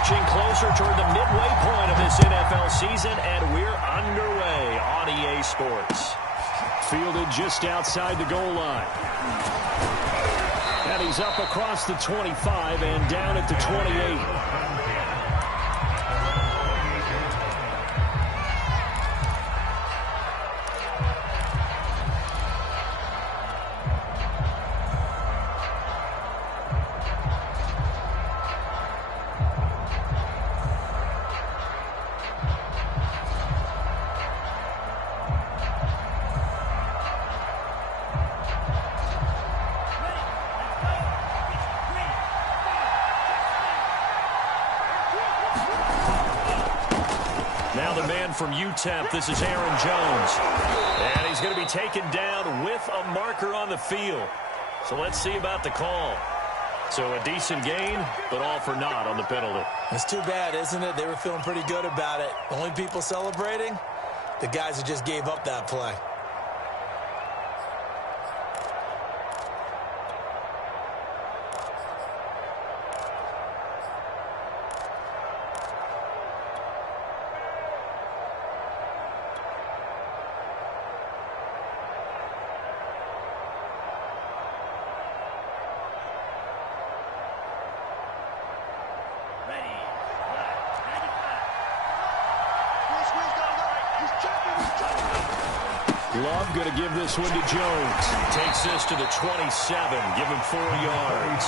Marching closer toward the midway point of this NFL season, and we're underway on EA Sports. Fielded just outside the goal line. And he's up across the 25 and down at the 28. Now the man from UTEP, this is Aaron Jones. And he's going to be taken down with a marker on the field. So let's see about the call. So a decent gain, but all for naught on the penalty. It's too bad, isn't it? They were feeling pretty good about it. Only people celebrating? The guys who just gave up that play. Love going to give this one to Jones. Takes this to the 27. Give him 4 yards.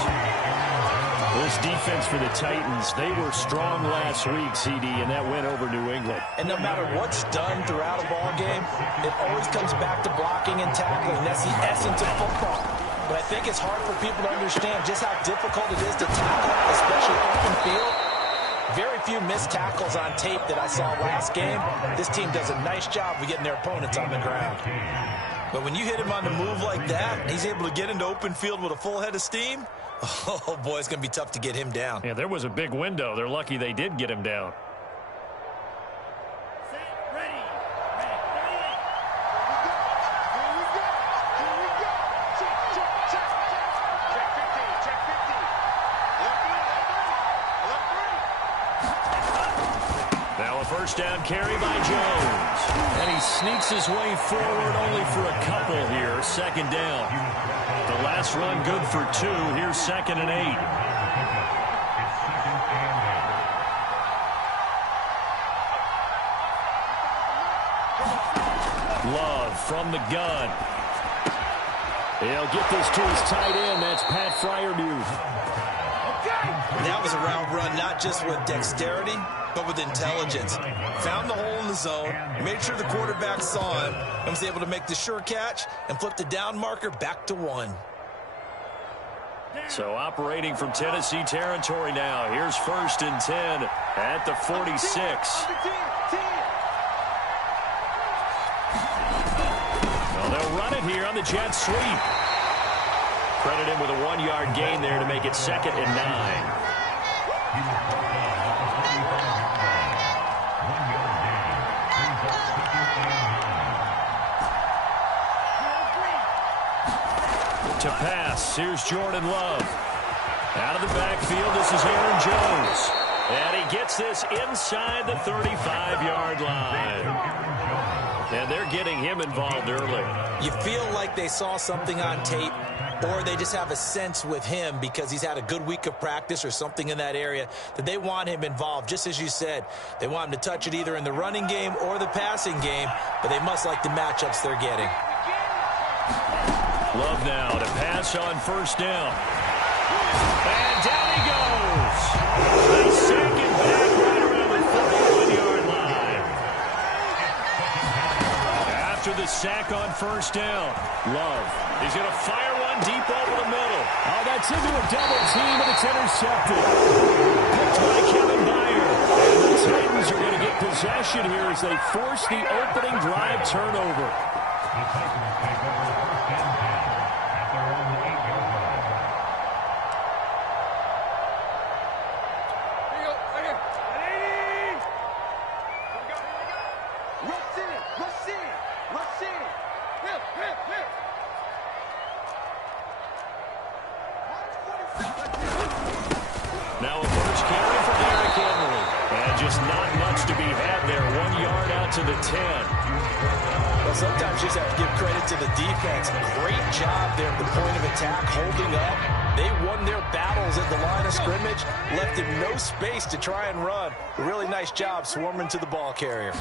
This defense for the Titans, they were strong last week, CD, and that went over New England. And no matter what's done throughout a ball game, it always comes back to blocking and tackling. That's the essence of football. But I think it's hard for people to understand just how difficult it is to tackle, especially open field. Very few missed tackles on tape that I saw last game. This team does a nice job of getting their opponents on the ground. But when you hit him on the move like that, he's able to get into open field with a full head of steam. Oh, boy, it's going to be tough to get him down. Yeah, there was a big window. They're lucky they did get him down. First down carry by Jones. And he sneaks his way forward only for a couple here. Second down. The last run good for 2. Here's 2nd and 8. Love from the gun. He'll get this to his tight end. That's Pat Freiermuth. That was a route run, not just with dexterity, but with intelligence. Found the hole in the zone, made sure the quarterback saw him, and was able to make the sure catch and flip the down marker back to 1. So operating from Tennessee territory now. Here's 1st and 10 at the 46. Well, they'll run it here on the jet sweep. Credit him with a 1-yard gain there to make it 2nd and 9. To pass, here's Jordan Love. Out of the backfield, this is Aaron Jones. And he gets this inside the 35-yard line. And they're getting him involved early. You feel like they saw something on tape, or they just have a sense with him because he's had a good week of practice or something in that area that they want him involved. Just as you said, they want him to touch it either in the running game or the passing game, but they must like the matchups they're getting. Love now to pass on 1st down. And down he goes. The second back right around the 41-yard line. After the sack on 1st down, Love. He's going to fire one deep over the middle. Oh, that's into a double team, and it's intercepted. Picked by Kevin Byard. And the Titans are going to get possession here as they force the opening drive turnover. Now a first carry for Derrick just not much to be had there. 1 yard out to the 10. Well, sometimes you just have to give credit to the defense. Great job there at the point of attack, holding up. They won their battles at the line of scrimmage, left him no space to try and run. A really nice job swarming to the ball carrier.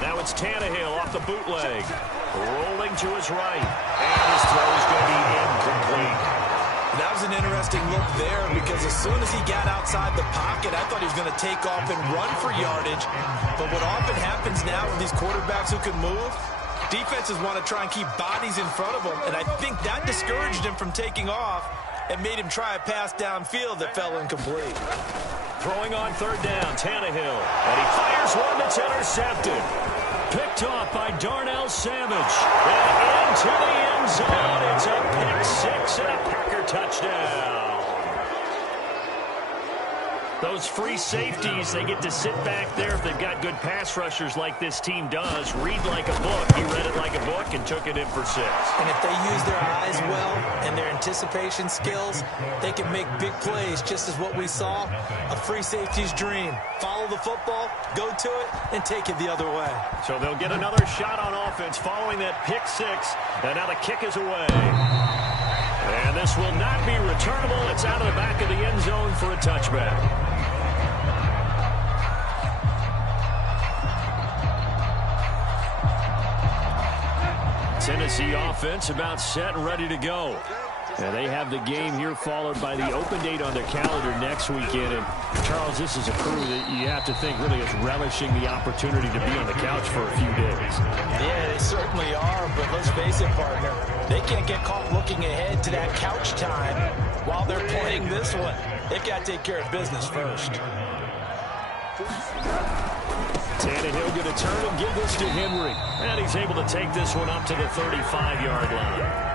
Now it's Tannehill off the bootleg. Rolling to his right. And his throw is going to be incomplete. That was an interesting look there because as soon as he got outside the pocket, I thought he was going to take off and run for yardage. But what often happens now with these quarterbacks who can move, defenses want to try and keep bodies in front of them, and I think that discouraged him from taking off and made him try a pass downfield that fell incomplete. Throwing on third down, Tannehill. And he fires one that's intercepted. Picked off by Darnell Savage. And into the end zone. It's a pick six and a Packer touchdown. Those free safeties, they get to sit back there if they've got good pass rushers like this team does. Read like a book. He read it like a book and took it in for 6. And if they use their eyes well and their anticipation skills, they can make big plays, just as what we saw. A free safety's dream. Follow the football, go to it, and take it the other way. So they'll get another shot on offense following that pick 6. And now the kick is away. And this will not be returnable. It's out of the back of the end zone for a touchback. Tennessee offense about set and ready to go. And they have the game here followed by the open date on their calendar next weekend. And Charles, this is a crew that you have to think really is relishing the opportunity to be on the couch for a few days. Yeah, they certainly are, but let's face it, partner. They can't get caught looking ahead to that couch time while they're playing this one. They've got to take care of business first. Tannehill going to turn and give this to Henry. And he's able to take this one up to the 35-yard line.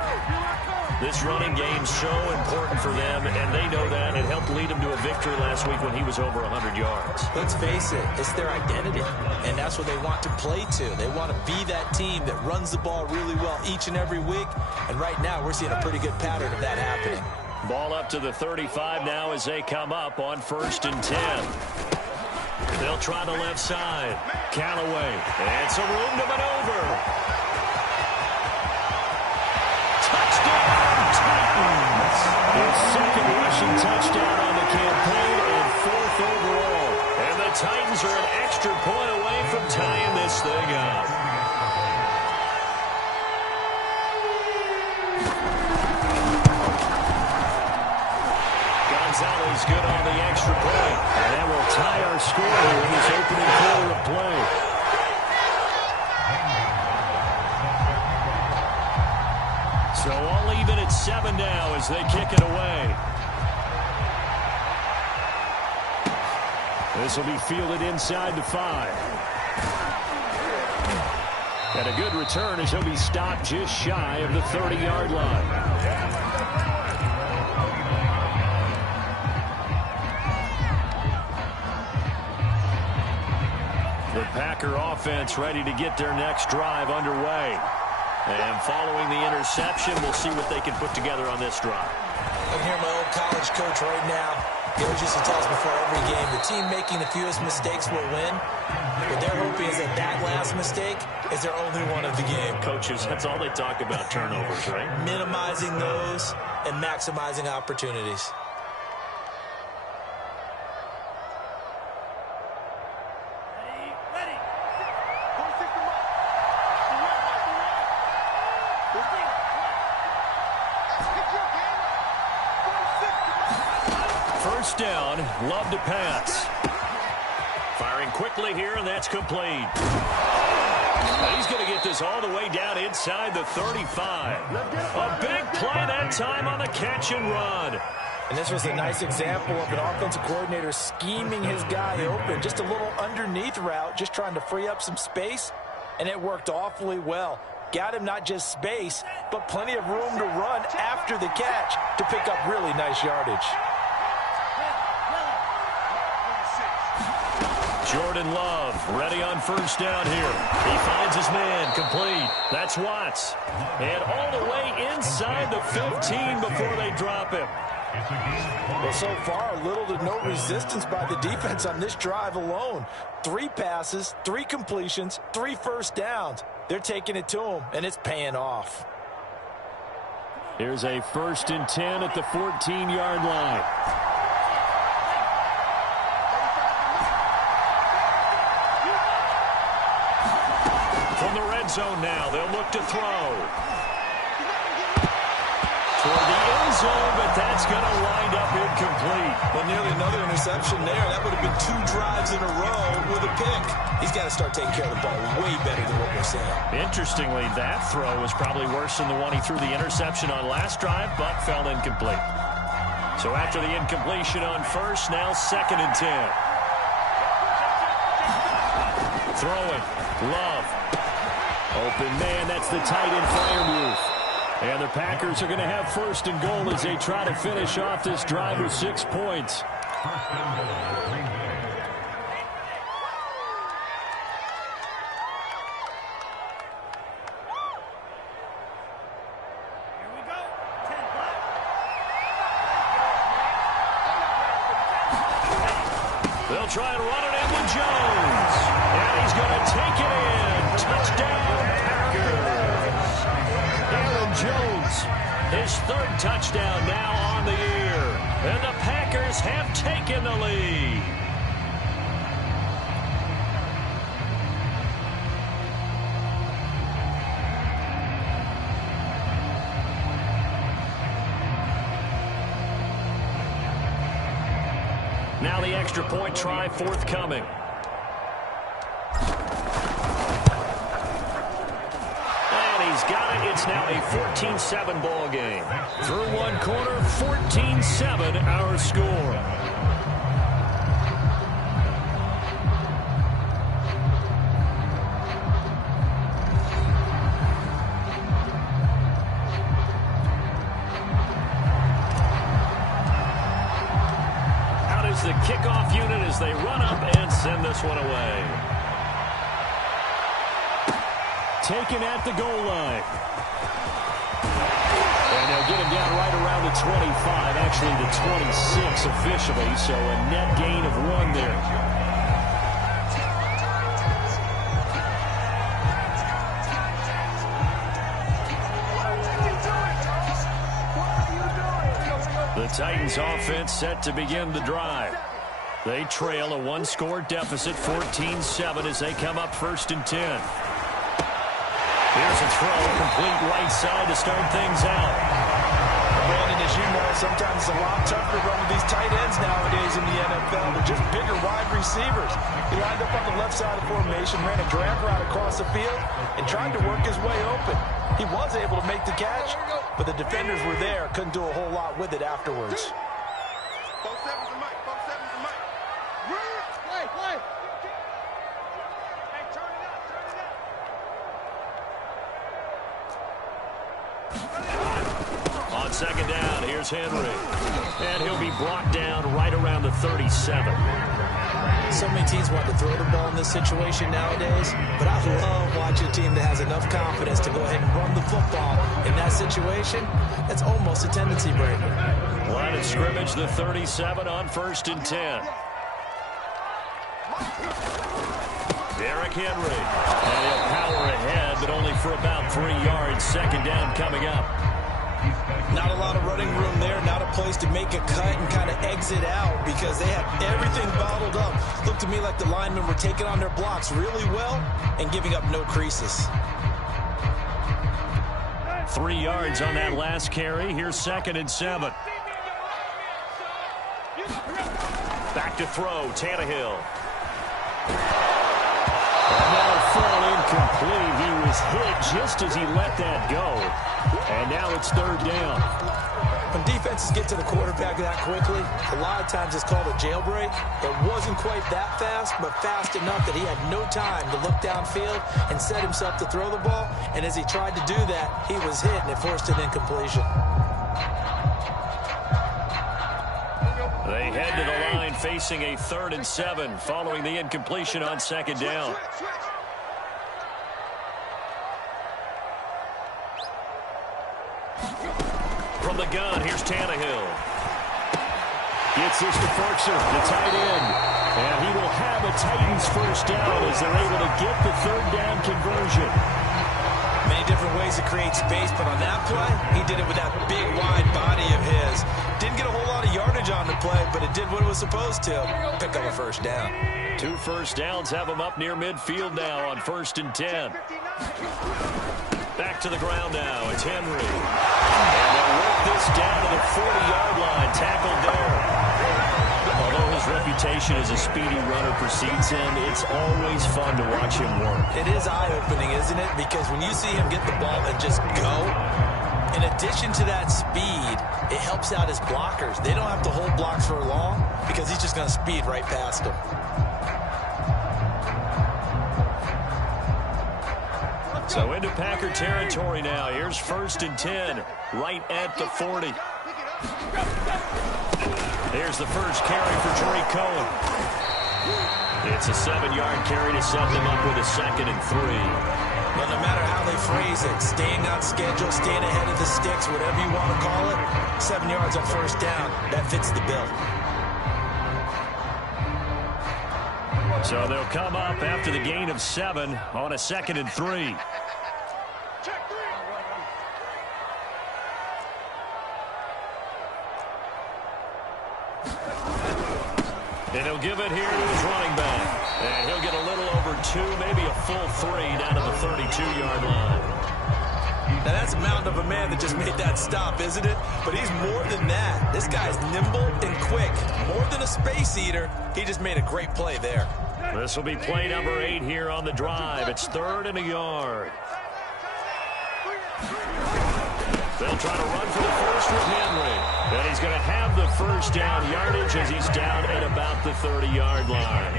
This running game's so important for them, and they know that. It helped lead them to a victory last week when he was over 100 yards. Let's face it, it's their identity, and that's what they want to play to. They want to be that team that runs the ball really well each and every week, and right now we're seeing a pretty good pattern of that happening. Ball up to the 35 now as they come up on 1st and 10. They'll try the left side. Callaway, and some room to maneuver. His second rushing touchdown on the campaign and 4th overall. And the Titans are an extra point away from tying this thing up. Gonzalez good on the extra point. And that will tie our score here in this opening quarter of play. So all even at 7 now as they kick it away. This will be fielded inside the 5. And a good return as he'll be stopped just shy of the 30-yard line. The Packer offense ready to get their next drive underway. And following the interception, we'll see what they can put together on this drive. I can hear my old college coach right now. He always used to tell us before every game, the team making the fewest mistakes will win. What they're hoping is that that last mistake is their only one of the game. Coaches, that's all they talk about, turnovers, right? Minimizing those and maximizing opportunities. First down, Love to pass. Firing quickly here, and that's complete. And he's going to get this all the way down inside the 35. A big play that time on the catch and run. And this was a nice example of an offensive coordinator scheming his guy open. Just a little underneath route, just trying to free up some space, and it worked awfully well. Got him not just space, but plenty of room to run after the catch to pick up really nice yardage. Jordan Love ready on first down here. He finds his man, complete. That's Watts. And all the way inside the 15 before they drop him. Well, so far, little to no resistance by the defense on this drive alone. 3 passes, 3 completions, 3 first downs. They're taking it to them, and it's paying off. Here's a 1st and 10 at the 14-yard line. From the red zone now, they'll look to throw. Toward the end zone, but that's going to wind up incomplete. Well, nearly another interception there. That would have been 2 drives in a row with a pick. He's got to start taking care of the ball way better than what we're saying. Interestingly, that throw was probably worse than the one he threw the interception on last drive, but fell incomplete. So after the incompletion on first, now 2nd and 10. Throwing. Love. Open man, that's the tight end Freiermuth. And the Packers are going to have 1st and goal as they try to finish off this drive with 6 points. They'll try and run it in with Jones. And he's going to take it in. Touchdown, Packers. Aaron Jones, his 3rd touchdown now on the year. And the Packers have taken the lead. Now the extra point try forthcoming. And he's got it. It's now a 14-7 ball game. Through one quarter, 14-7 our score. The kickoff unit as they run up and send this one away. Taken at the goal line. And they'll get him down right around the 25, actually the 26 officially, so a net gain of 1 there. The Titans offense set to begin the drive. They trail a 1-score deficit, 14-7 as they come up 1st and 10. Here's a throw, complete right side to start things out. Brandon, as you know, sometimes it's a lot tougher to run with these tight ends nowadays in the NFL. They're just bigger wide receivers. He lined up on the left side of formation, ran a drag route across the field, and tried to work his way open. He was able to make the catch, but the defenders were there. Couldn't do a whole lot with it afterwards. On 2nd down, here's Henry. And he'll be brought down right around the 37. So many teams want to throw the ball in this situation nowadays, but I love watching a team that has enough confidence to go ahead and run the football. In that situation, that's almost a tendency breaker. Line of scrimmage, the 37 on 1st and 10. Derrick Henry. And he'll power ahead, but only for about 3 yards. 2nd down coming up. Not a lot of running room there, not a place to make a cut and kind of exit out because they had everything bottled up. Looked to me like the linemen were taking on their blocks really well and giving up no creases. 3 yards on that last carry. Here's 2nd and 7. Back to throw, Tannehill. Another throw incomplete. He was hit just as he let that go. And now it's 3rd down. When defenses get to the quarterback that quickly, a lot of times it's called a jailbreak. It wasn't quite that fast, but fast enough that he had no time to look downfield and set himself to throw the ball. And as he tried to do that, he was hit, and it forced an incompletion. They head to the line facing a 3rd and 7 following the incompletion on 2nd down. From the gun, here's Tannehill. Gets this to Firkser, the tight end. And he will have a Titans first down as they're able to get the third down conversion. Many different ways to create space, but on that play, he did it with that big, wide body of his. Didn't get a whole lot of yardage on the play, but it did what it was supposed to. Pick up a first down. 2 first downs have him up near midfield now on 1st and 10. Back to the ground now. It's Henry. And they'll work this down to the 40-yard line. Tackled there. Although his reputation as a speedy runner precedes him, it's always fun to watch him work. It is eye-opening, isn't it? Because when you see him get the ball and just go, in addition to that speed, it helps out his blockers. They don't have to hold blocks for long because he's just going to speed right past them. So into Packer territory now. Here's 1st and 10, right at the 40. Here's the first carry for Tarik Cohen. It's a 7-yard carry to set them up with a 2nd and 3. Well, no matter how they phrase it, staying on schedule, staying ahead of the sticks, whatever you want to call it, 7 yards on first down, that fits the bill. So they'll come up after the gain of 7 on a 2nd and 3. And he'll give it here to his running back. And he'll get a little over 2, maybe a full 3 down to the 32-yard line. Now that's a mountain of a man that just made that stop, isn't it? But he's more than that. This guy's nimble and quick. More than a space eater. He just made a great play there. This will be play number 8 here on the drive. It's 3rd and a yard. They'll try to run for the first with Henry. And he's going to have the first down yardage as he's down at about the 30-yard line.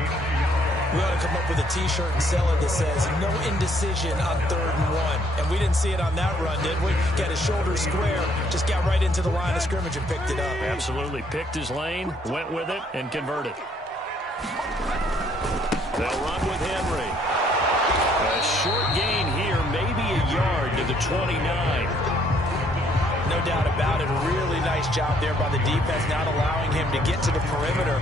We ought to come up with a T-shirt and sell it that says, no indecision on 3rd and 1. And we didn't see it on that run, did we? Got his shoulder square, just got right into the line of scrimmage and picked it up. Absolutely. Picked his lane, went with it, and converted. They'll run with Henry. A short gain here, maybe a yard to the 29. No doubt about it. A really nice job there by the defense, not allowing him to get to the perimeter.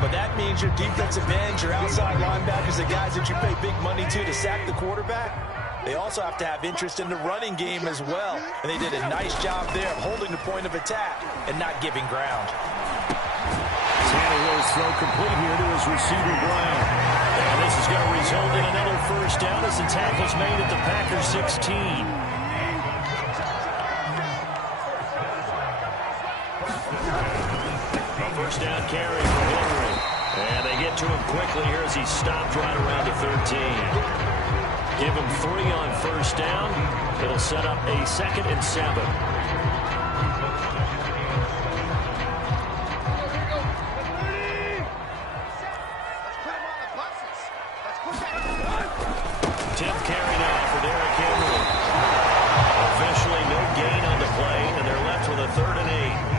But that means your defensive ends, your outside linebackers, the guys that you pay big money to sack the quarterback, they also have to have interest in the running game as well. And they did a nice job there of holding the point of attack and not giving ground. Tannehill's throw complete here to his receiver, Brown. And this is going to result in another first down as the tackle's made at the Packers 16. First down carry for Henry. And they get to him quickly here as he stopped right around the 13. Give him 3 on first down. It'll set up a 2nd and 7. Tenth carry now for Derrick Henry. Officially no gain on the play, and they're left with a 3rd and 8.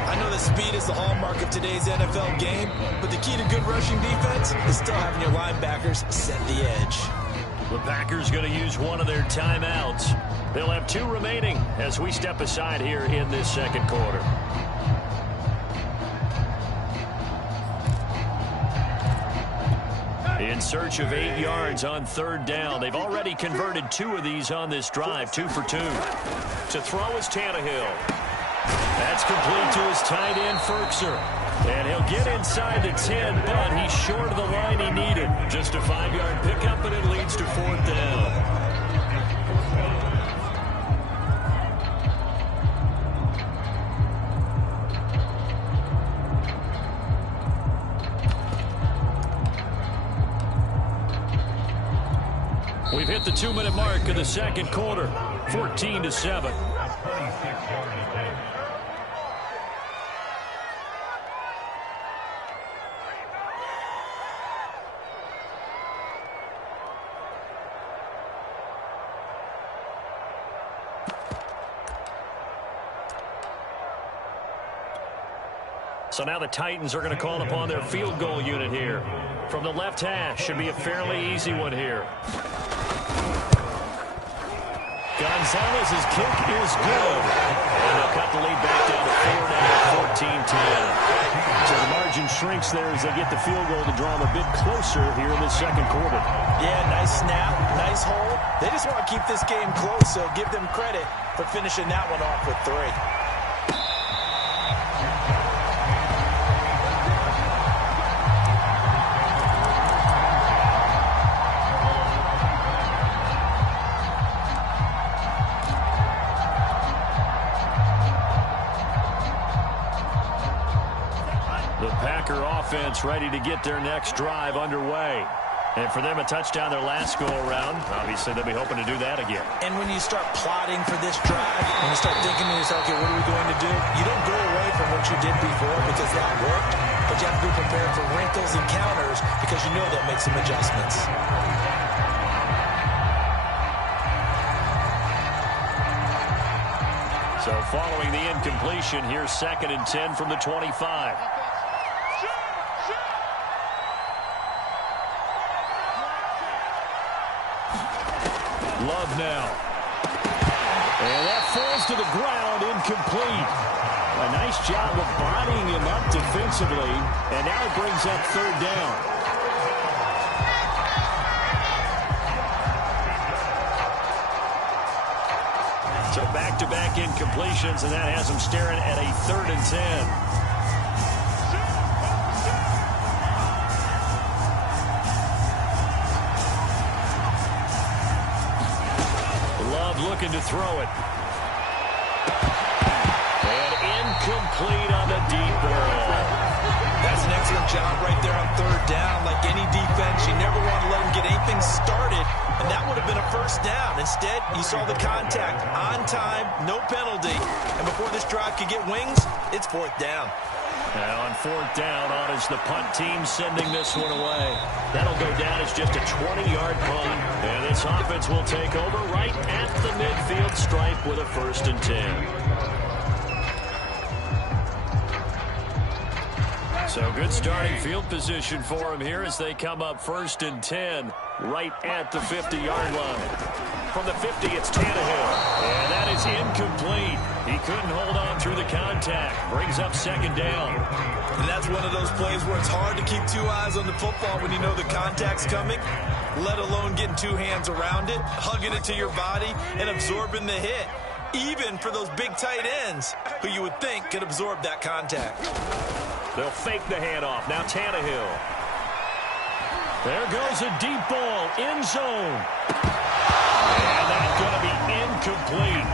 I know that speed is the hallmark of today's NFL game, but the key to good rushing defense is still having your linebackers set the edge. The Packers going to use one of their timeouts. They'll have 2 remaining as we step aside here in this 2nd quarter. In search of 8 yards on 3rd down. They've already converted 2 of these on this drive, 2 for 2. To throw is Tannehill. That's complete to his tight end, Firkser. And he'll get inside the 10, but he's short of the line he needed. Just a 5-yard pickup, and it leads to 4th down. We've hit the 2-minute mark of the 2nd quarter, 14-7. So now the Titans are going to call upon their field goal unit here. From the left hash, should be a fairly easy one here. Gonzalez's kick is good. And they'll cut the lead back down to 4 now, 14-10. So the margin shrinks there as they get the field goal to draw them a bit closer here in the second quarter. Yeah, nice snap, nice hold. They just want to keep this game close, so give them credit for finishing that one off with 3. Offense ready to get their next drive underway. And for them, a touchdown their last go-around. Obviously, they'll be hoping to do that again. And when you start plotting for this drive, when you start thinking to yourself, okay, what are we going to do? You don't go away from what you did before because that worked, but you have to be prepared for wrinkles and counters because you know they'll make some adjustments. So following the incompletion, here's 2nd and 10 from the 25. Love now. And that falls to the ground, incomplete. A nice job of bodying him up defensively, and now it brings up 3rd down. So back-to-back incompletions, and that has them staring at a 3rd and 10. Looking to throw it. And incomplete on the deep ball. That's an excellent job right there on 3rd down. Like any defense, you never want to let them get anything started, and that would have been a 1st down. Instead, you saw the contact on time, no penalty, and before this drive could get wings, it's 4th down. Now on 4th down, Otto's the punt team sending this one away. That'll go down as just a 20-yard punt. And this offense will take over right at the midfield stripe with a 1st and 10. So good starting field position for them here as they come up 1st and 10 right at the 50-yard line. From the 50, it's Tannehill. And that is incomplete. He couldn't hold on through the contact. Brings up 2nd down. And that's one of those plays where it's hard to keep 2 eyes on the football when you know the contact's coming, let alone getting 2 hands around it, hugging it to your body, and absorbing the hit. Even for those big tight ends who you would think could absorb that contact. They'll fake the handoff. Now Tannehill. There goes a deep ball. End zone. And that's going to be incomplete.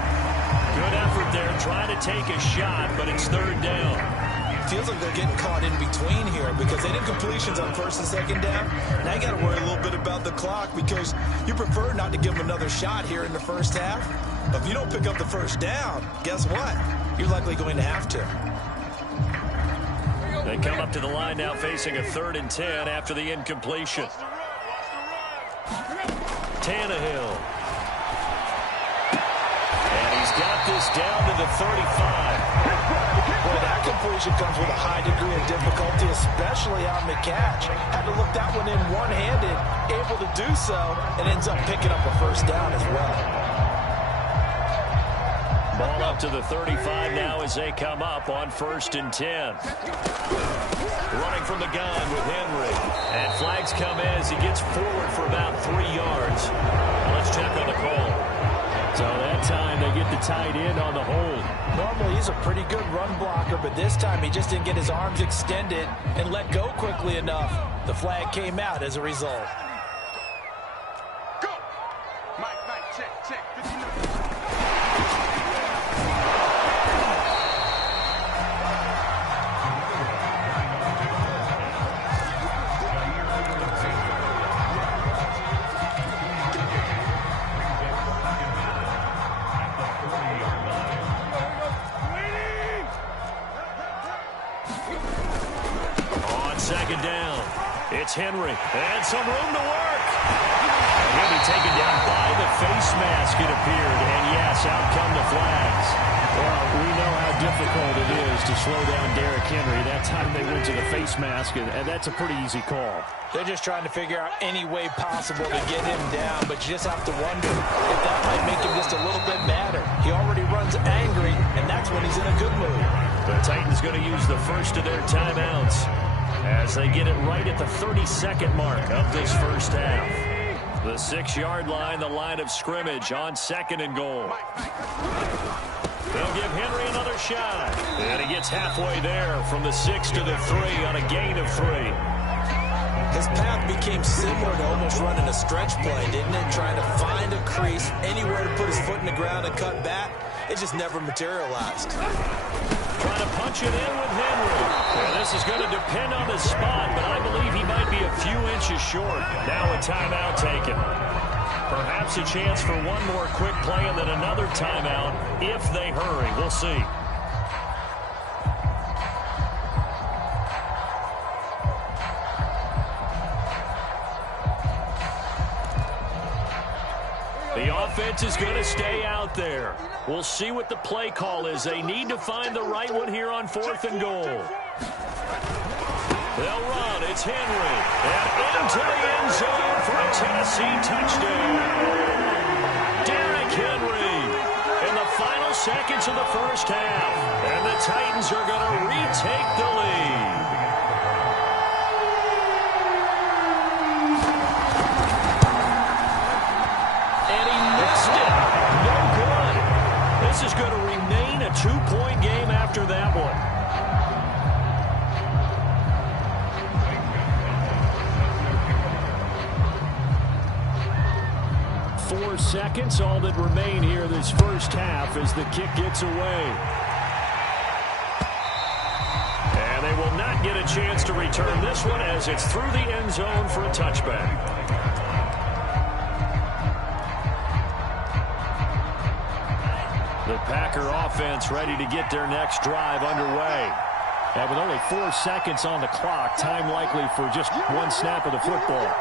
Good effort there trying to take a shot, but it's 3rd down. Feels like they're getting caught in between here because they did completions on 1st and 2nd down. Now you got to worry a little bit about the clock because you prefer not to give them another shot here in the 1st half. But if you don't pick up the 1st down, guess what? You're likely going to have to. They come up to the line now facing a 3rd and 10 after the incompletion. Tannehill. And he's got this down to the 35. Boy, that completion comes with a high degree of difficulty, especially on the catch. Had to look that one in one-handed, able to do so, and ends up picking up a 1st down as well. Ball up to the 35 now as they come up on 1st and 10. Running from the gun with Henry. And flags come in as he gets forward for about 3 yards. Now let's check on the call. So that time they get the tight end on the hold. Normally he's a pretty good run blocker, but this time he just didn't get his arms extended and let go quickly enough. The flag came out as a result. Go! Mike, check. 59. On 2nd down, it's Henry, and some room to work. And he'll be taken down by the face mask, it appeared. And yes, out come the flags. Well, we know how difficult it is to slow down Derrick Henry. That time they went to the face mask, and that's a pretty easy call. They're just trying to figure out any way possible to get him down, but you just have to wonder if that might make him just a little bit madder. He already runs angry, and that's when he's in a good mood. The Titans going to use the first of their timeouts as they get it right at the 32nd mark of this first half. The 6-yard line, the line of scrimmage on 2nd and goal. They'll give Henry another shot. And he gets halfway there from the 6 to the 3 on a gain of 3. His path became similar to almost running a stretch play, didn't it? Trying to find a crease, anywhere to put his foot in the ground and cut back. It just never materialized. Trying to punch it in with Henry. And this is going to depend on the spot, but I believe he might be a few inches short. Now a timeout taken. Perhaps a chance for one more quick play and then another timeout if they hurry. We'll see. The offense is going to stay out there. We'll see what the play call is. They need to find the right one here on 4th and goal. They'll run. It's Henry. And into the end zone for a Tennessee touchdown. Derrick Henry in the final seconds of the first half. And the Titans are going to retake the lead. And he missed it. No good. This is going to remain a 2-point game after that one. 4 seconds, all that remain here this first half as the kick gets away. And they will not get a chance to return this one as it's through the end zone for a touchback. The Packer offense ready to get their next drive underway. And with only 4 seconds on the clock, time likely for just one snap of the football.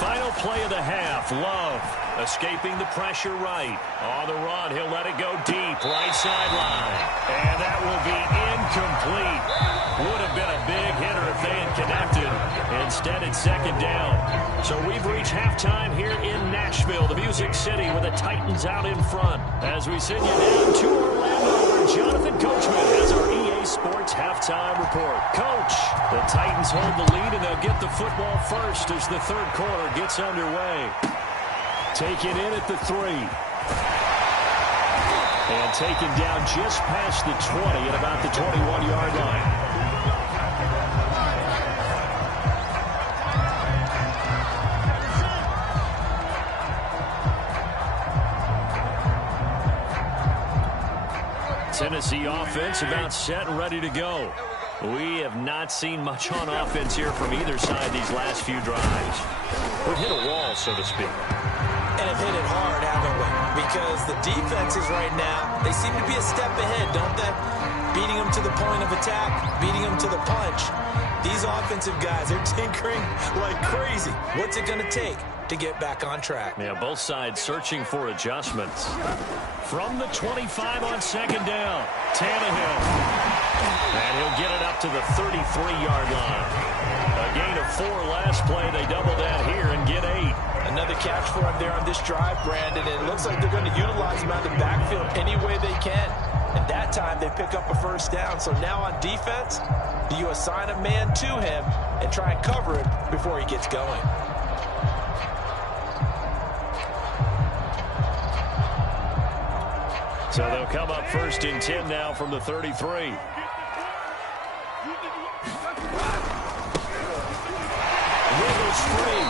Final play of the half. Love escaping the pressure right. On the run, he'll let it go deep. Right sideline. And that will be incomplete. Would have been a big hitter if they had connected. Instead, it's 2nd down. So we've reached halftime here in Nashville, the Music City, with the Titans out in front. As we send you down to Orlando, where Jonathan Coachman has our EA Sports halftime report. Coach, the Titans hold the lead, and they'll get the football first as the third quarter gets underway. Taken in at the 3. And taken down just past the 20 at about the 21-yard line. Tennessee offense about set and ready to go. We have not seen much on offense here from either side these last few drives. We've hit a wall, so to speak. And have hit it hard, haven't we? Because the defenses right now, they seem to be a step ahead, don't they? Beating them to the point of attack, beating them to the punch. These offensive guys are tinkering like crazy. What's it going to take to get back on track? Yeah, both sides searching for adjustments. From the 25 on 2nd down, Tannehill. And he'll get it up to the 33-yard line. A gain of 4 last play. They double down here and get 8. Another catch for him there on this drive, Brandon. And it looks like they're going to utilize him out the backfield any way they can. And that time they pick up a first down. So now on defense, do you assign a man to him and try and cover him before he gets going? So they'll come up 1st and 10 now from the 33. Wiggles free.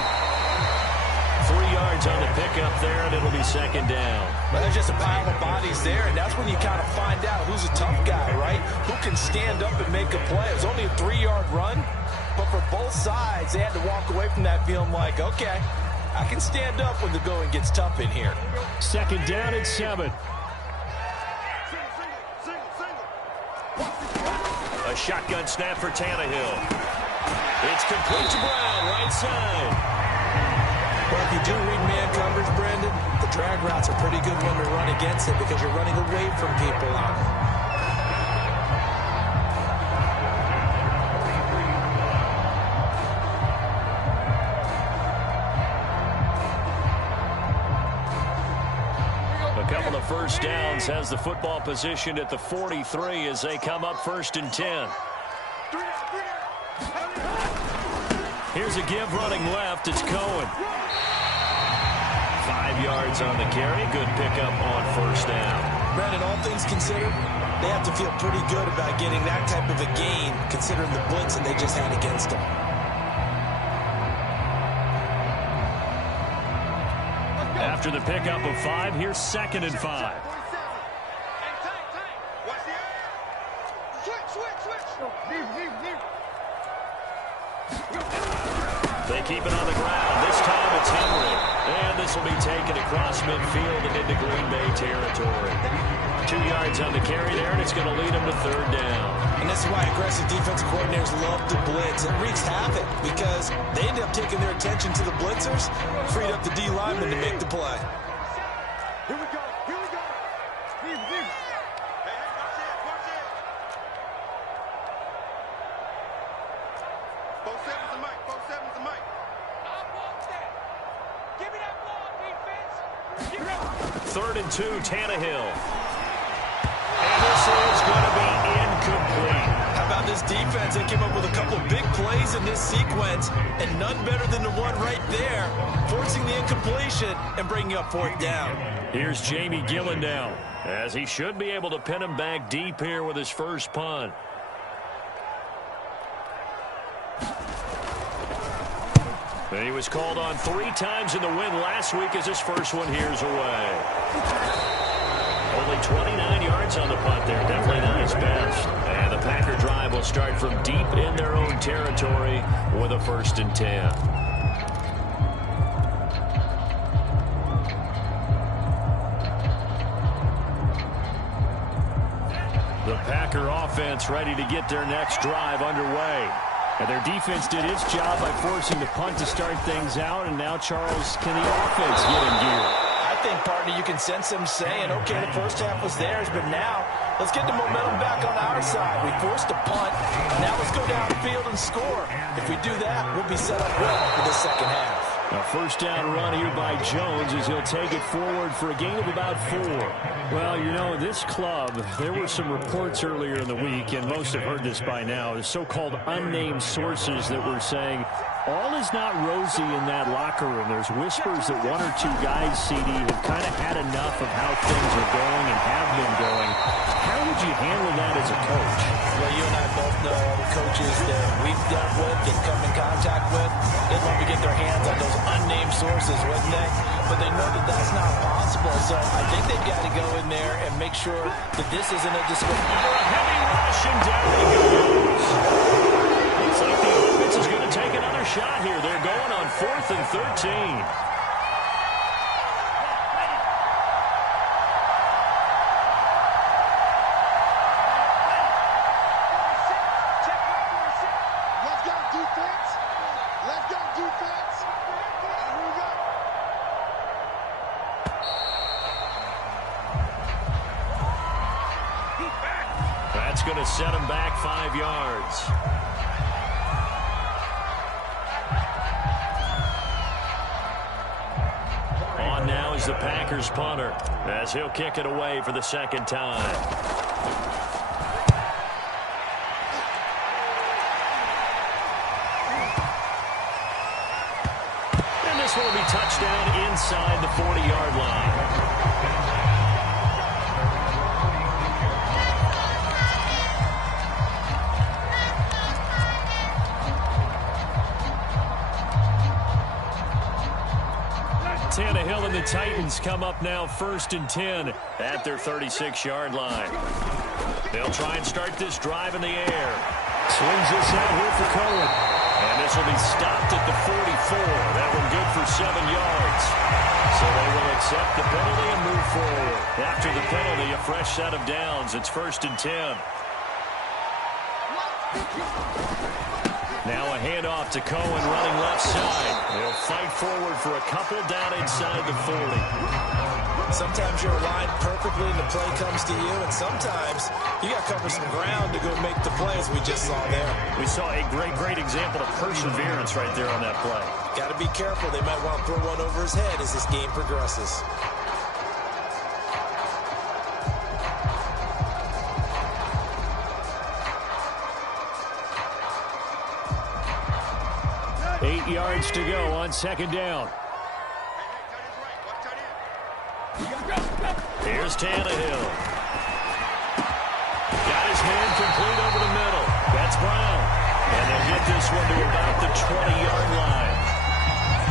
3 yards on the pickup there, and it'll be 2nd down. Well, there's just a pile of bodies there, and that's when you kind of find out who's a tough guy, right? Who can stand up and make a play. It was only a 3-yard run, but for both sides, they had to walk away from that feeling like, okay, I can stand up when the going gets tough in here. 2nd down and 7. A shotgun snap for Tannehill. It's complete to Brown, right side. Well, if you do read man coverage, Brandon, the drag route's a pretty good one to run against it because you're running away from people on it. A couple of first downs has the football positioned at the 43 as they come up 1st and 10. Here's a give running left. It's Cohen. 5 yards on the carry. Good pickup on 1st down. Brandon, all things considered, they have to feel pretty good about getting that type of a gain considering the blitz that they just had against them. After the pickup of 5, here's 2nd and 5. They keep it on the ground. This time it's Henry. And this will be taken across midfield and into Green Bay territory. 2 yards on the carry there, and it's going to lead them to 3rd down. And this is why aggressive defensive coordinators love to blitz. It wreaks havoc because they end up taking their attention to the blitzers, freed up the D lineman to make the play. Here we go. Here we go. Hey, watch it. Watch it. Both sevens and Mike. Both sevens and Mike. I want that. Give me that ball, defense. Give me that. 3rd and 2, Tannehill. And this is going to be incomplete. How about this defense? They came up with a couple of big plays in this sequence, and none better than the one right there, forcing the incompletion and bringing up 4th down. Here's Jamie Gillen now, as he should be able to pin him back deep here with his first punt. And he was called on 3 times in the win last week as his first one here's away. Only 29 yards on the punt there. Definitely not his best. And the Packer drive will start from deep in their own territory with a 1st and 10. The Packer offense ready to get their next drive underway. And their defense did its job by forcing the punt to start things out. And now, Charles, can the offense get in gear? I think, partner, you can sense them saying, okay, the first half was theirs, but now let's get the momentum back on our side. We forced a punt. Now let's go downfield and score. If we do that, we'll be set up well for the second half. A 1st down run here by Jones as he'll take it forward for a gain of about 4. Well, you know, this club, there were some reports earlier in the week, and most have heard this by now, the so-called unnamed sources that were saying all is not rosy in that locker room. There's whispers that 1 or 2 guys, CD, have kind of had enough of how things are going and have been going. How would you handle that as a coach? Well, you and I both know all the coaches that we've dealt with and come in contact with. They'd love to get their hands on those unnamed sources, wouldn't they? But they know that that's not possible. So I think they've got to go in there and make sure that this isn't a discussion. A heavy rush and down he goes. Looks like the offense is going to take another shot here. They're going on 4th and 13. That's going to set him back 5 yards. On now is the Packers punter as he'll kick it away for the 2nd time. And this will be touchdown inside the 40-yard line. Tannehill and the Titans come up now 1st and 10 at their 36-yard line. They'll try and start this drive in the air. Swings this out here for Cohen. And this will be stopped at the 44. That one good for 7 yards. So they will accept the penalty and move forward. After the penalty, a fresh set of downs. It's 1st and 10. Now a handoff to Cohen running left side. They'll fight forward for a couple down inside the 40. Sometimes you're aligned perfectly and the play comes to you, and sometimes you got to cover some ground to go make the play, as we just saw there. We saw a great example of perseverance right there on that play. Got to be careful. They might want to throw one over his head as this game progresses. Eight yards to go on second down. Here's Tannehill. Got his man complete over the middle. That's Brown. And they'll get this one to about the 20-yard line.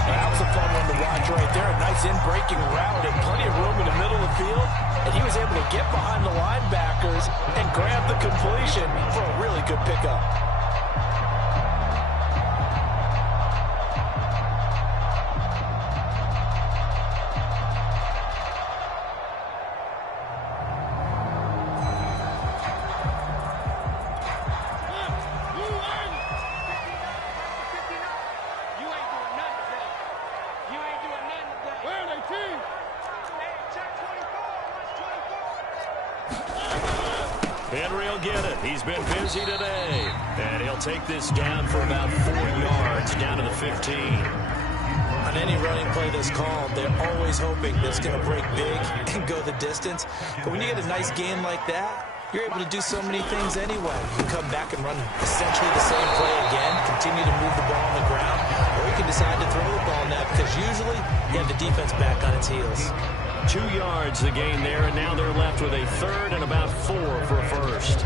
That was a fun one to watch right there. A nice in-breaking route and plenty of room in the middle of the field. And he was able to get behind the linebackers and grab the completion for a really good pickup. Henry will get it. He's been busy today. And he'll take this down for about 4 yards down to the 15. On any running play that's called, they're always hoping that it's going to break big and go the distance. But when you get a nice game like that, you're able to do so many things anyway. You can come back and run essentially the same play again, continue to move the ball on the ground, or you can decide to throw the ball now because usually you have the defense back on its heels. 2 yards the gain there, and now they're left with a third and about 4 for a first.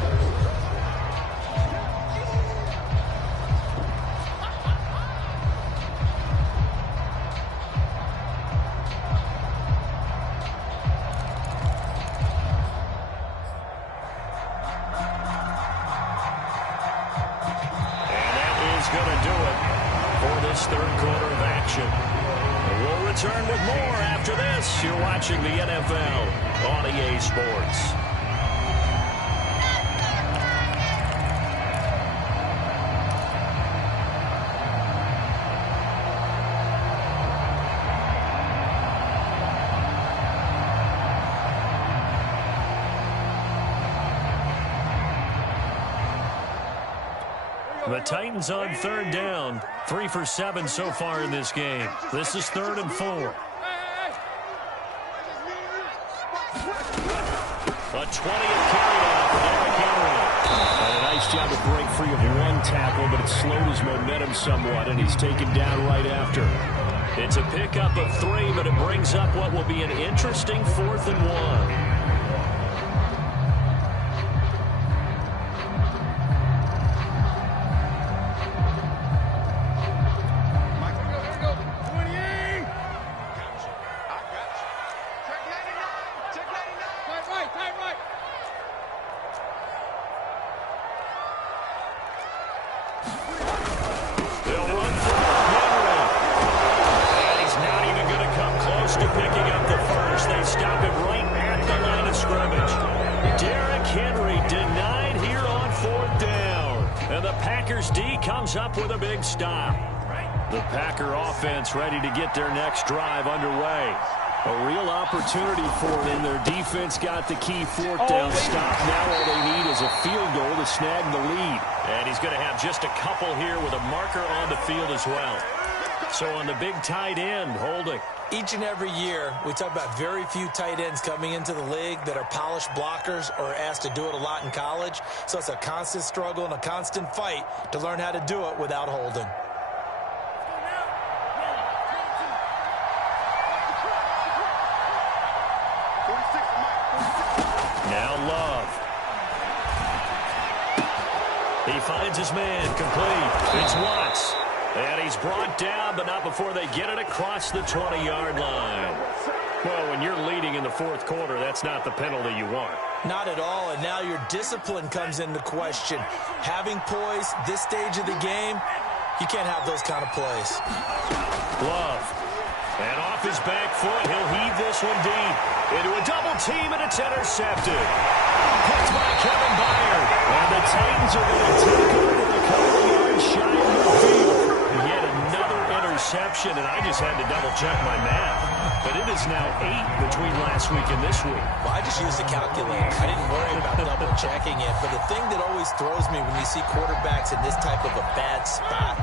And that is going to do it for this third quarter of action. We'll return with more after this. You're watching the NFL on EA Sports. The Titans on third down. 3 for 7 so far in this game. This is 3rd and 4. A 20th carry down for Derrick Henry. And a nice job to break free of one tackle, but it slowed his momentum somewhat, and he's taken down right after. It's a pickup of 3, but it brings up what will be an interesting 4th and 1. Up with a big stop. The Packer offense ready to get their next drive underway. A real opportunity for them. Their defense got the key 4th down stop. Now all they need is a field goal to snag the lead. And he's going to have just a couple here with a marker on the field as well. So on the big tight end, holding. Each and every year, we talk about very few tight ends coming into the league that are polished blockers or asked to do it a lot in college. So it's a constant struggle and a constant fight to learn how to do it without holding. Now Love. He finds his man complete. It's Watts. And he's brought down, but not before they get it across the 20-yard line. Well, when you're leading in the 4th quarter, that's not the penalty you want. Not at all, and now your discipline comes into question. Having poise this stage of the game, you can't have those kind of plays. Love. And off his back foot, he'll heave this one deep. Into a double team, and it's intercepted. Picked by Kevin Byard. And the Titans are going to take over the couple-yard just shy of midfield. Yet another interception, and I just had to double-check my math. But it is now 8 between last week and this week. Well, I just used a calculator. I didn't worry about double-checking it. But the thing that always throws me when you see quarterbacks in this type of a bad spot,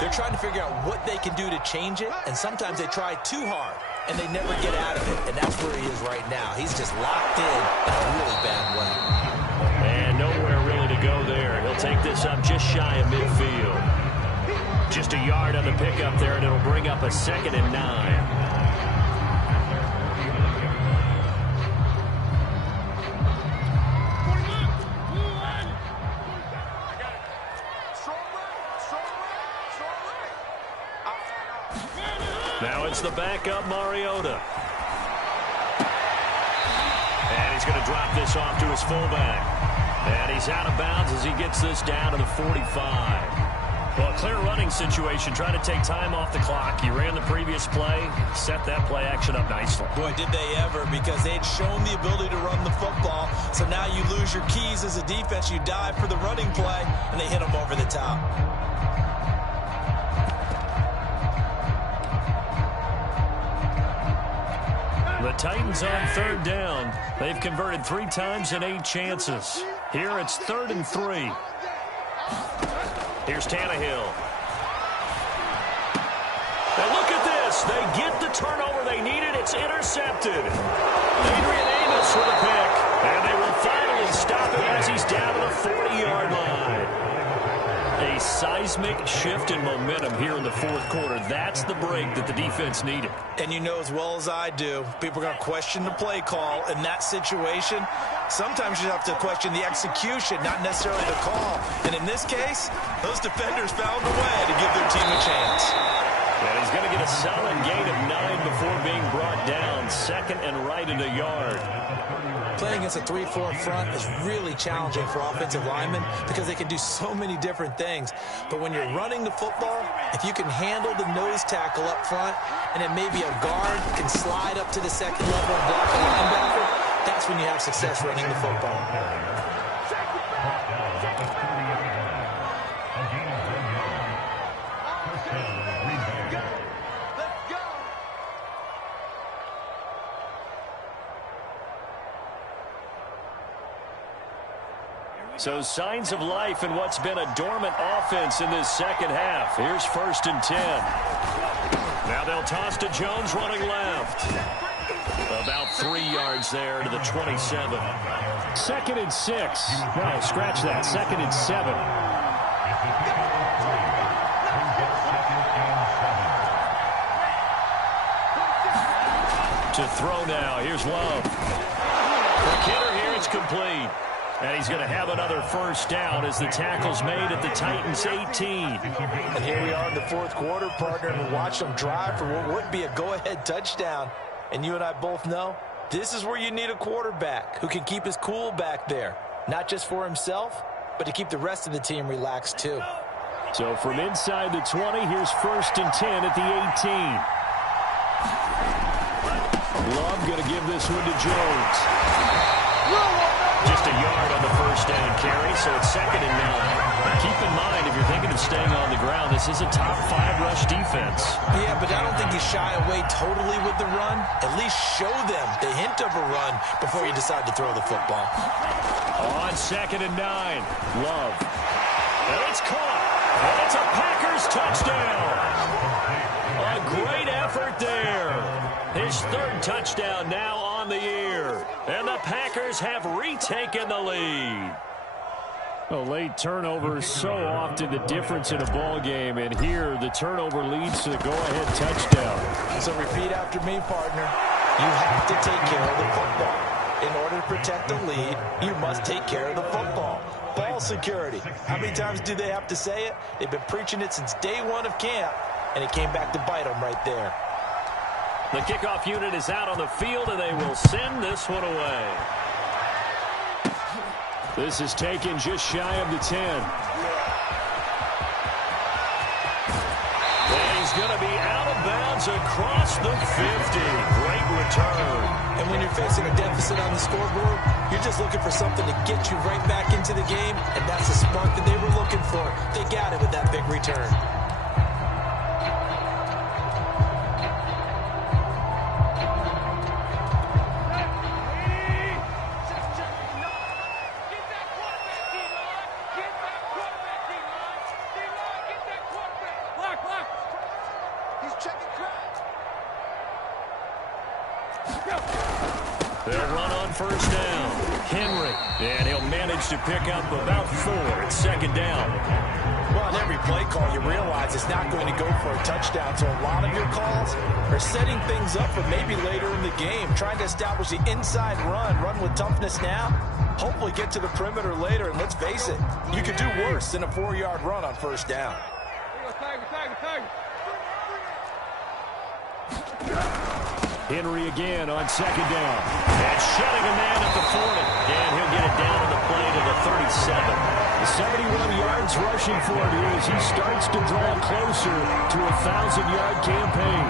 they're trying to figure out what they can do to change it, and sometimes they try too hard, and they never get out of it. And that's where he is right now. He's just locked in a really bad way. And nowhere really to go there. He'll take this up just shy of midfield. Just a yard on the pickup there, and it'll bring up a 2nd and 9. Now it's the backup, Mariota. And he's going to drop this off to his fullback. And he's out of bounds as he gets this down to the 45. Well, a clear running situation, trying to take time off the clock. He ran the previous play, set that play action up nicely. Boy, did they ever, because they'd shown the ability to run the football. So now you lose your keys as a defense. You dive for the running play, and they hit them over the top. The Titans on 3rd down. They've converted 3 times in 8 chances. Here it's 3rd and 3. Here's Tannehill. And look at this. They get the turnover they needed. It's intercepted. Adrian Amos with a pick. And they will finally stop him as he's down to the 40-yard line. A seismic shift in momentum here in the 4th quarter. That's the break that the defense needed. And you know as well as I do, people are going to question the play call in that situation. Sometimes you have to question the execution, not necessarily the call. And in this case, those defenders found a way to give their team a chance. And he's going to get a solid gain of 9 before being brought down. 2nd and right in a yard. Playing against a 3-4 front is really challenging for offensive linemen because they can do so many different things. But when you're running the football, if you can handle the nose tackle up front, and then maybe a guard can slide up to the 2nd level and block a linebacker, that's when you have success running the football. So signs of life in what's been a dormant offense in this 2nd half. Here's 1st and 10. Now they'll toss to Jones running left. About 3 yards there to the 27. 2nd and 6. No, scratch that. 2nd and 7. To throw now. Here's Love. Quick hitter here. It's complete. And he's going to have another 1st down as the tackle's made at the Titans' 18. And here we are in the 4th quarter, partner, and we watch them drive for what would be a go-ahead touchdown. And you and I both know this is where you need a quarterback who can keep his cool back there, not just for himself, but to keep the rest of the team relaxed too. So from inside the 20, here's 1st and 10 at the 18. Love going to give this one to Jones. Just a yard on the 1st down carry, so it's 2nd and 9. Keep in mind, if you're thinking of staying on the ground, this is a top 5 rush defense. Yeah, but I don't think you shy away totally with the run. At least show them the hint of a run before you decide to throw the football. On 2nd and 9, Love. And it's caught. And it's a Packers touchdown. A great effort there. His 3rd touchdown now on the year. And the Packers have retaken the lead. A late turnover is so often the difference in a ball game, and here the turnover leads to the go-ahead touchdown. So repeat after me, partner. You have to take care of the football. In order to protect the lead, you must take care of the football. Ball security. How many times do they have to say it? They've been preaching it since day 1 of camp, and it came back to bite them right there. The kickoff unit is out on the field, and they will send this one away. This is taken just shy of the 10. And he's going to be out of bounds across the 50. Great return. And when you're facing a deficit on the scoreboard, you're just looking for something to get you right back into the game, and that's the spark that they were looking for. They got it with that big return. They'll run on first down. Henry, and he'll manage to pick up about 4 at second down. Well, on every play call, you realize it's not going to go for a touchdown, so a lot of your calls are setting things up for maybe later in the game, trying to establish the inside run with toughness now, hopefully get to the perimeter later, and let's face it, you could do worse than a 4-yard run on first down. Henry again on second down. And shedding a man at the 40. And he'll get it down on the play to the 37. The 71 yards rushing for him here as he starts to draw closer to a 1,000-yard campaign.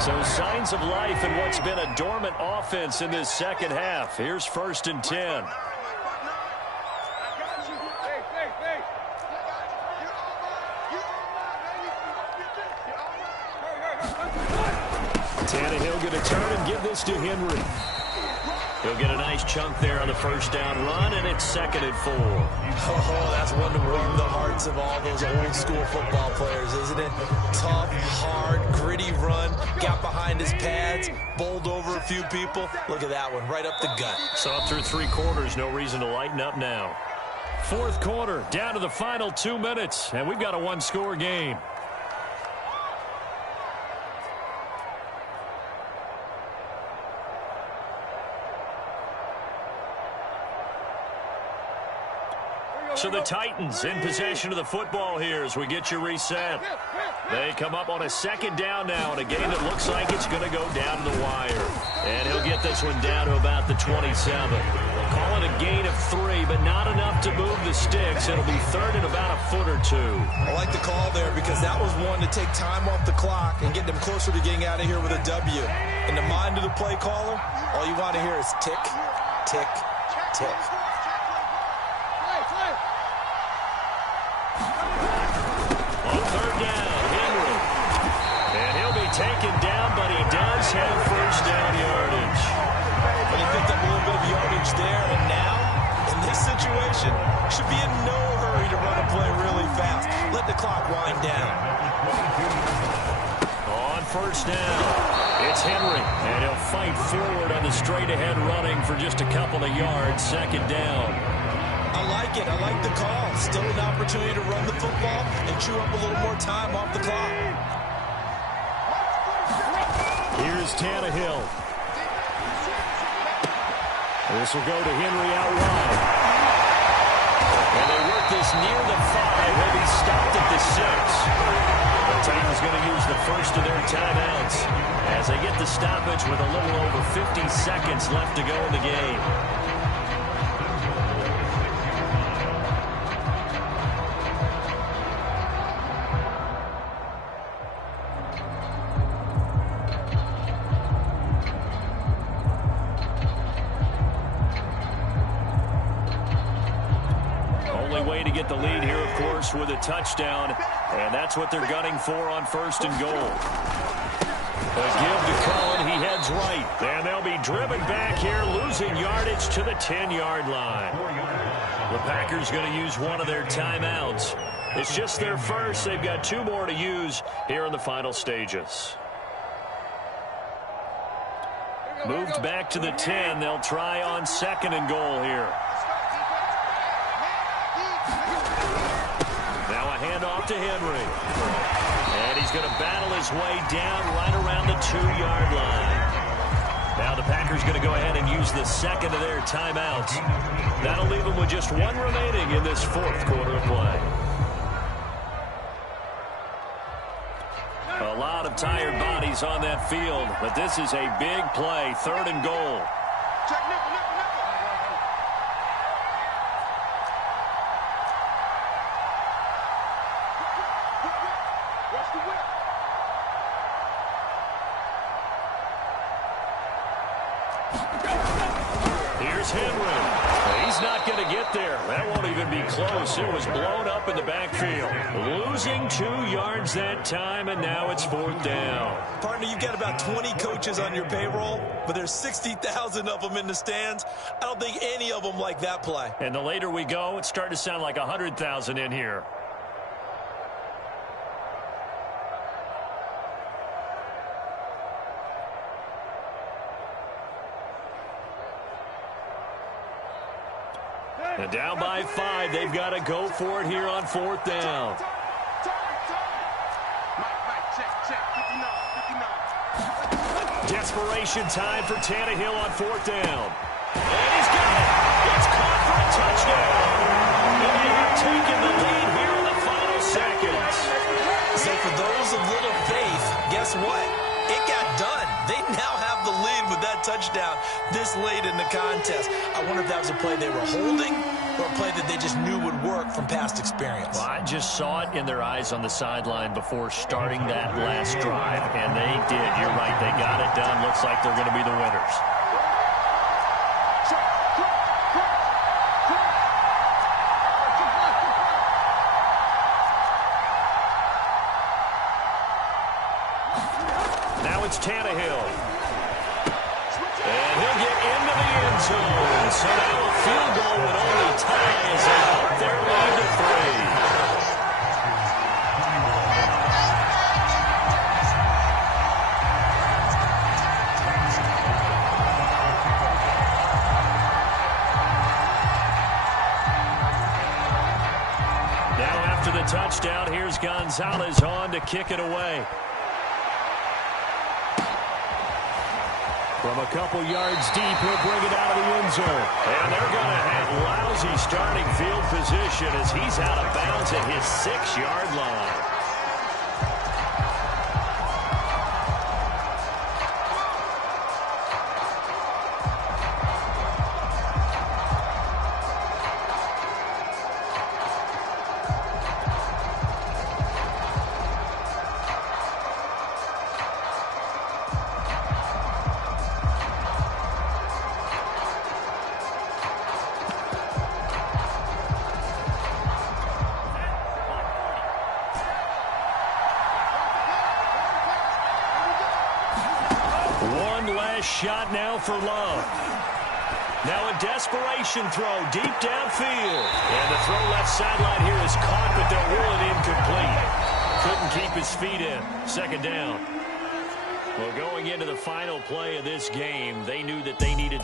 So signs of life in what's been a dormant offense in this second half. Here's 1st and 10. Tannehill going to turn and give this to Henry. He'll get a nice chunk there on the first down run, and it's 2nd and 4. Oh, that's one to warm the hearts of all those old-school football players, isn't it? Tough, hard, gritty run, got behind his pads, bowled over a few people. Look at that one, right up the gut. So up through 3 quarters, no reason to lighten up now. 4th quarter, down to the final 2 minutes, and we've got a 1-score game. So the Titans in possession of the football here as we get you reset. They come up on a 2nd down now in a game that looks like it's going to go down to the wire. And he'll get this one down to about the 27. Call it a gain of 3, but not enough to move the sticks. It'll be 3rd and about a foot or 2. I like the call there because that was one to take time off the clock and get them closer to getting out of here with a W. In the mind of the play caller, all you want to hear is tick, tick, tick. On 3rd down, Henry. And he'll be taken down, but he does have first down yardage. But he picked up a little bit of yardage there, and now, in this situation, should be in no hurry to run a play really fast. Let the clock wind down. On first down, it's Henry, and he'll fight forward on the straight-ahead running for just a couple of yards, 2nd down. I like it. I like the call. Still an opportunity to run the football and chew up a little more time off the clock. Here's Tannehill. This will go to Henry out wide. And they work this near the 5. He'll be stopped at the 6. The Titans going to use the first of their timeouts as they get the stoppage with a little over 50 seconds left to go in the game. Way to get the lead here, of course, with a touchdown, and that's what they're gunning for on 1st and goal. A give to Cullen, he heads right, and they'll be driven back here, losing yardage to the 10-yard line. The Packers going to use one of their timeouts. It's just their first. They've got 2 more to use here in the final stages. Moved back to the 10. They'll try on 2nd and goal here. Handoff to Henry. And he's going to battle his way down right around the 2-yard line. Now the Packers going to go ahead and use the 2nd of their timeouts. That'll leave them with just 1 remaining in this 4th quarter of play. A lot of tired bodies on that field, but this is a big play, 3rd and goal. here's Henry. He's not going to get there. That won't even be close. It was blown up in the backfield. Losing 2 yards that time, and now it's 4th down. Partner, you've got about 20 coaches on your payroll, but there's 60,000 of them in the stands. I don't think any of them like that play. And the later we go, it's starting to sound like 100,000 in here. And down by 5, they've got to go for it here on 4th down. Desperation time for Tannehill on 4th down. And he's got it. It's caught for a touchdown. And they have taken the lead here in the final seconds. So for those of little faith, guess what? It got done. They now have the lead with that touchdown this late in the contest. I wonder if that was a play they were holding or a play that they just knew would work from past experience. Well, I just saw it in their eyes on the sideline before starting that last drive, and they did. You're right. They got it done. Looks like they're going to be the winners. Now it's Tannehill. And he'll get into the end zone. So now a field goal would only tie as they up their lead to 3. Now after the touchdown, here's Gonzalez on to kick it away. From a couple yards deep, he'll bring it out of the end zone. And they're going to have lousy starting field position as he's out of bounds at his 6-yard line. Shot now for Love. Now a desperation throw deep downfield. And the throw left sideline here is caught, but they'll rule it incomplete. Couldn't keep his feet in. 2nd down. Well, going into the final play of this game, they knew that they needed